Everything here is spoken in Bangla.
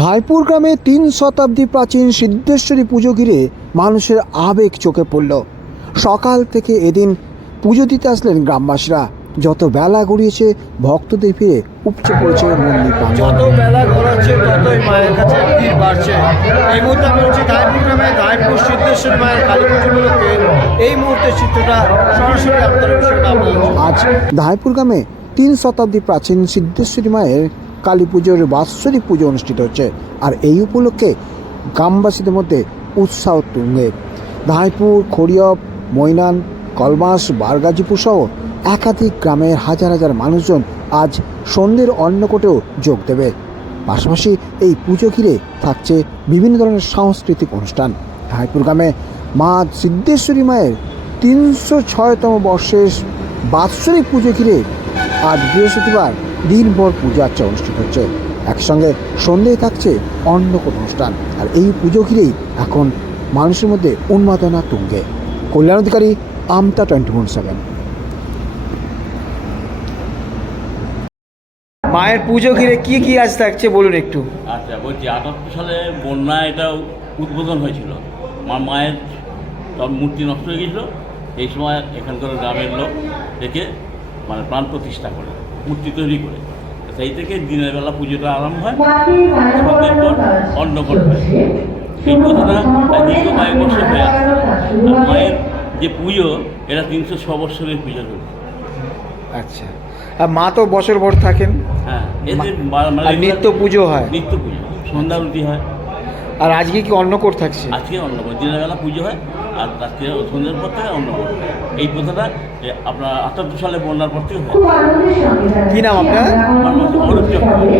ধাইপুর গ্রামে 3 শতাব্দী প্রাচীন সিদ্ধেশ্বরী পুজো ঘিরে মানুষের আবেগ চোখে পড়ল। সকাল থেকে এদিন পুজো দিতে আসলেন গ্রামবাসীরা। যত বেলা গড়িয়েছে ভক্তদের ভিড়ে উপচে পড়েছে মন্দির প্রাঙ্গণ। যত বেলা গড়াচ্ছে ততই মায়ের কাছে ভিড় বাড়ছে। এই মুহূর্তে আমি হচ্ছি ধাইপুর গ্রামে ধাইপুর সিদ্ধেশ্বরী মায়ের কালী পুজো উপলক্ষে এই মুহূর্তের চিত্রটা সরাসরি আপনাদের বিষয়টা আজ ধাইপুর গ্রামে 3 শতাব্দী প্রাচীন সিদ্ধেশ্বরী মায়ের কালী পুজোর বাৎসরিক পুজো অনুষ্ঠিত হচ্ছে। আর এই উপলক্ষে গ্রামবাসীদের মধ্যে উৎসাহ তুঙ্গে। ধাইপুর, খড়িয়প, মৈনান, কলমাস, বারগাজীপুর সহ একাধিক গ্রামের হাজার হাজার মানুষজন আজ সন্ধ্যের অন্নকূটেও যোগ দেবে। পাশাপাশি এই পুজো ঘিরে থাকছে বিভিন্ন ধরনের সাংস্কৃতিক অনুষ্ঠান। ধাইপুর গ্রামে মা সিদ্ধেশ্বরী মায়ের 306তম বর্ষের বাৎসরিক পুজো ঘিরে আজ বৃহস্পতিবার দিনভর পূজা আর্চা অনুষ্ঠিত হচ্ছে। একসঙ্গে সন্ধ্যায় থাকছে অন্নকূট অনুষ্ঠান। আর এই পুজো ঘিরেই এখন মানুষের মধ্যে উন্মাদনা তুঙ্গে। কল্যাণ অধিকারী, আমতা 24/7। মায়ের পুজো ঘিরে কি কি আজ থাকছে বলুন একটু। আচ্ছা, বলছি 78 সালে বন্যা এটা উদ্বোধন হয়েছিল। মায়ের সব মূর্তি নষ্ট হয়ে গিয়েছিল। এই সময় এখানকার গ্রামের লোক থেকে প্রাণ প্রতিষ্ঠা করে মূর্তি তৈরি করে, সেই থেকে দিনের বেলা পুজোটা আরম্ভ হয়, সন্ধ্যের পর অন্নকূট হয়। এই কথাটা দীর্ঘ কয়েক বছর হয়ে আসছে। আর মায়ের যে পুজো, এটা 306 বছরের পুজো চলছে। আচ্ছা, আর মা তো বছর ভর থাকেন। হ্যাঁ, এদের আর নিত্য পুজো হয়। নিত্য পুজো, সন্ধ্যারতি হয়। আর আজকে কি অন্নকূট থাকছে? আজকে অন্নকূট, দিনের বেলা পুজো হয় আর রাত্রে সন্ধ্যের পর থেকে অন্নকূট। এই প্রথাটা আপনার 78 সালে বন্যার পর থেকে হয়। কি নাম আপনার? আমার নাম অরূপ চক্রবর্তী।